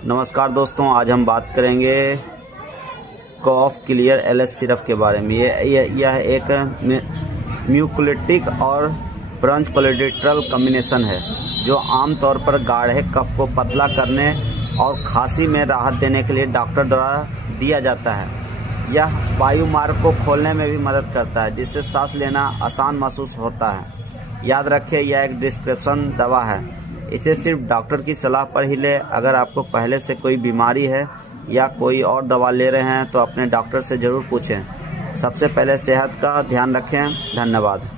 नमस्कार दोस्तों, आज हम बात करेंगे कॉफ क्लियर एलएस सिरप के बारे में। यह एक म्यूकोलिटिक और ब्रोंकोलिटिकल कॉम्बिनेशन है जो आमतौर पर गाढ़े कफ को पतला करने और खांसी में राहत देने के लिए डॉक्टर द्वारा दिया जाता है। यह वायुमार्ग को खोलने में भी मदद करता है, जिससे सांस लेना आसान महसूस होता है। याद रखें, यह एक प्रिस्क्रिप्शन दवा है, इसे सिर्फ डॉक्टर की सलाह पर ही लें। अगर आपको पहले से कोई बीमारी है या कोई और दवा ले रहे हैं तो अपने डॉक्टर से ज़रूर पूछें। सबसे पहले सेहत का ध्यान रखें। धन्यवाद।